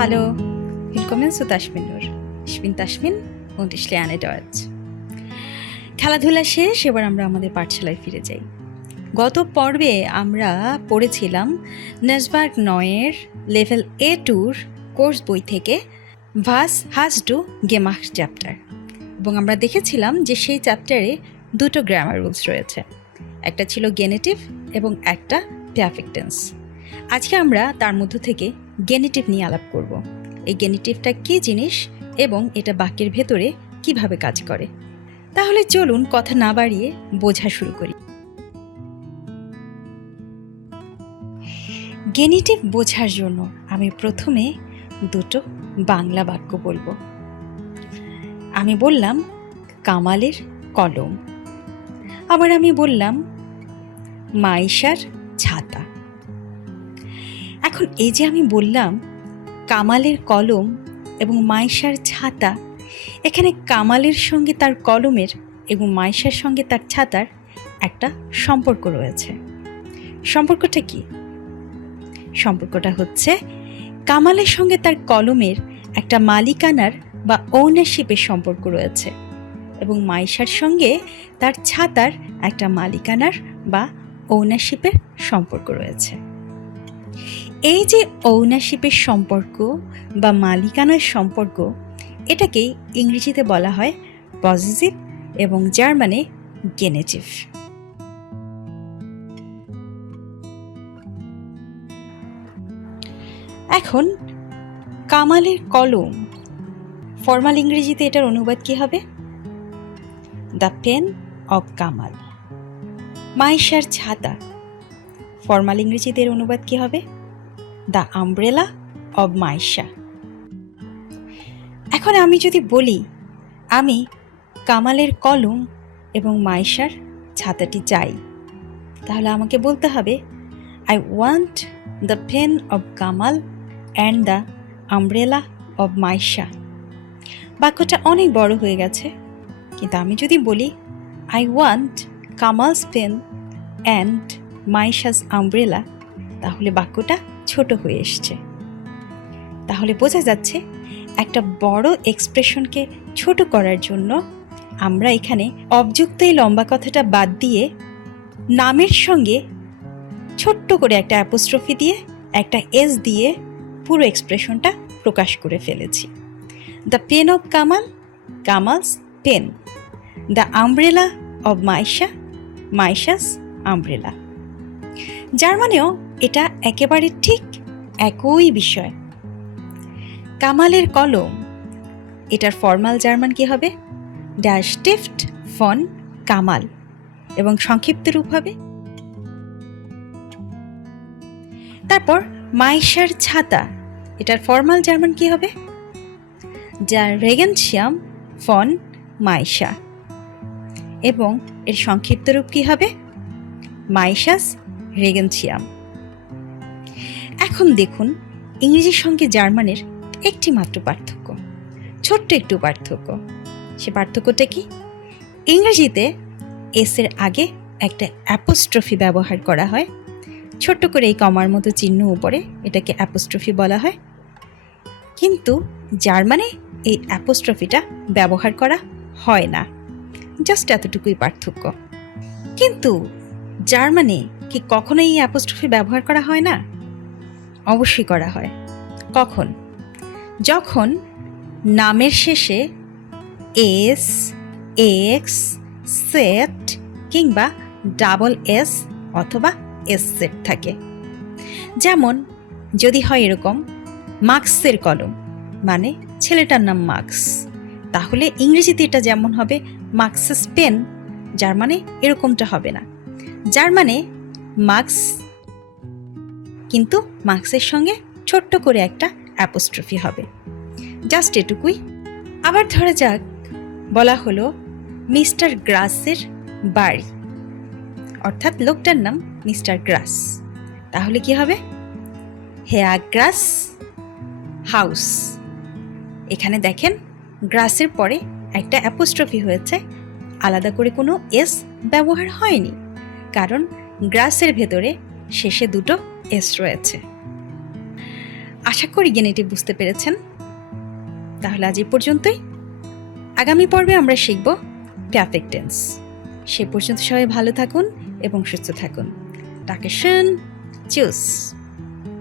Hallo, willkommen zu Taschmin Nur. Ich bin Taschmin und ich lerne Deutsch. খেলাধুলা শেষ, এবার আমরা আমাদের পাঠশালায় ফিরে যাই। গত পর্বে আমরা পড়েছিলাম নেসবার্গ 9-এর লেভেল A2-র কোর্স বই থেকে Was hast du gemacht chapter, এবং আমরা দেখেছিলাম যে সেই চ্যাপ্টারে দুটো গ্রামার রুলস রয়েছে, একটা ছিল গেনেটিভ এবং একটা পারফেক্ট টেন্স। আজকে আমরা তার মধ্য থেকে গেনেটিভ নিয়ে আলাপ করব। এই গেনেটিভটা কী জিনিস এবং এটা বাক্যের ভেতরে কিভাবে কাজ করে। তাহলে চলুন কথা না বাড়িয়ে বোঝা শুরু করি। গেনেটিভ বোঝার জন্য আমি প্রথমে দুটো বাংলা বাক্য বলবো। আমি বললাম কামালের কলম, আবার আমি বললাম মাইশার ছাতা। এখন এই যে আমি বললাম কামালের কলম এবং মাইশার ছাতা, এখানে কামালের সঙ্গে তার কলমের এবং মাইশার সঙ্গে তার ছাতার একটা সম্পর্ক রয়েছে। সম্পর্কটা কি? সম্পর্কটা হচ্ছে কামালের সঙ্গে তার কলমের একটা মালিকানার বা ওনারশিপের সম্পর্ক রয়েছে এবং মাইশার সঙ্গে তার ছাতার একটা মালিকানার বা ওনারশিপের সম্পর্ক রয়েছে। এই যে ওনারশিপের সম্পর্ক বা মালিকানার সম্পর্ক, এটাকেই ইংরেজিতে বলা হয় পজিটিভ এবং জার্মানে গেনেটিভ। এখন কামালের কলম, ফর্মাল ইংরেজিতে এটার অনুবাদ কি হবে? The pen of Kamal. মাইশার ছাতা, ফর্মাল ইংরেজিতে এর অনুবাদ কি হবে? The umbrella of Maisha. এখন আমি যদি বলি আমি কামালের কলম এবং মাইশার ছাতাটি চাই, তাহলে আমাকে বলতে হবে I want the pen of Kamal and the umbrella of Maisha. বাক্যটা অনেক বড় হয়ে গেছে, কিন্তু আমি যদি বলি I want Kamal's pen and Maisha's umbrella, তাহলে বাক্যটা ছোট হয়ে এসছে। তাহলে বোঝা যাচ্ছে একটা বড় এক্সপ্রেশনকে ছোট করার জন্য আমরা এখানে অবযুক্ত এই লম্বা কথাটা বাদ দিয়ে নামের সঙ্গে ছোট্ট করে একটা অ্যাপোস্ট্রফি দিয়ে একটা এস দিয়ে পুরো এক্সপ্রেশনটা প্রকাশ করে ফেলেছি। The pen of Kamal, Kamal's pen. The umbrella of Maisha, Maisha's umbrella. জার্মানেও এটা একেবারে ঠিক একই বিষয়। কামালের কলম, এটার ফর্মাল জার্মান কি হবে? ডার স্টিফট ফন কামাল, এবং সংক্ষিপ্ত রূপ হবে। তারপর মাইশার ছাতা, এটার ফর্মাল জার্মান কি হবে? ডার রেগেনশিয়াম ফন মাইশা, এবং এর সংক্ষিপ্ত রূপ কি হবে? মাইশাস রেগেনশিয়াম। এখন দেখুন ইংরেজির সঙ্গে জার্মানের একটি মাত্র পার্থক্য, ছোট্ট একটু পার্থক্য। সে পার্থক্যটা কি? ইংরেজিতে এস এর আগে একটা অ্যাপোস্ট্রফি ব্যবহার করা হয়, ছোট্ট করে এই কমার মতো চিহ্ন উপরে, এটাকে অ্যাপোস্ট্রফি বলা হয়। কিন্তু জার্মানে এই অ্যাপোস্ট্রফিটা ব্যবহার করা হয় না, জাস্ট এতটুকুই পার্থক্য। কিন্তু জার্মানে কি কখনো এই অ্যাপোস্ট্রফি ব্যবহার করা হয় না? অবশ্যই করা হয়। কখন? যখন নামের শেষে এস, এক্স, সেট কিংবা ডাবল এস অথবা এস সেট থাকে। যেমন যদি হয় এরকম মার্কসের কলম, মানে ছেলেটার নাম মার্কস, তাহলে ইংরেজিতে এটা যেমন হবে মার্কসেস পেন, জার্মানে এরকমটা হবে না। জার্মানে মার্কস, কিন্তু মার্কসের সঙ্গে ছোট্ট করে একটা অ্যাপোস্ট্রফি হবে, জাস্ট এটুকুই। আবার ধরা যাক বলা হলো মিস্টার গ্রাসের বাড়ি, অর্থাৎ লোকটার নাম মিস্টার গ্রাস, তাহলে কি হবে? হেয়ার গ্রাস হাউস। এখানে দেখেন গ্রাসের পরে একটা অ্যাপোস্ট্রফি হয়েছে, আলাদা করে কোনো এস ব্যবহার হয়নি, কারণ গ্রাসের ভেতরে শেষে দুটো এস রয়েছে। আশা করি গেনিটিভ বুঝতে পেরেছেন। তাহলে আজ এই পর্যন্তই। আগামী পর্বে আমরা শিখব পারফেক্ট টেন্স। সে পর্যন্ত সবাই ভালো থাকুন এবং সুস্থ থাকুন। Dankeschön. Tschüss.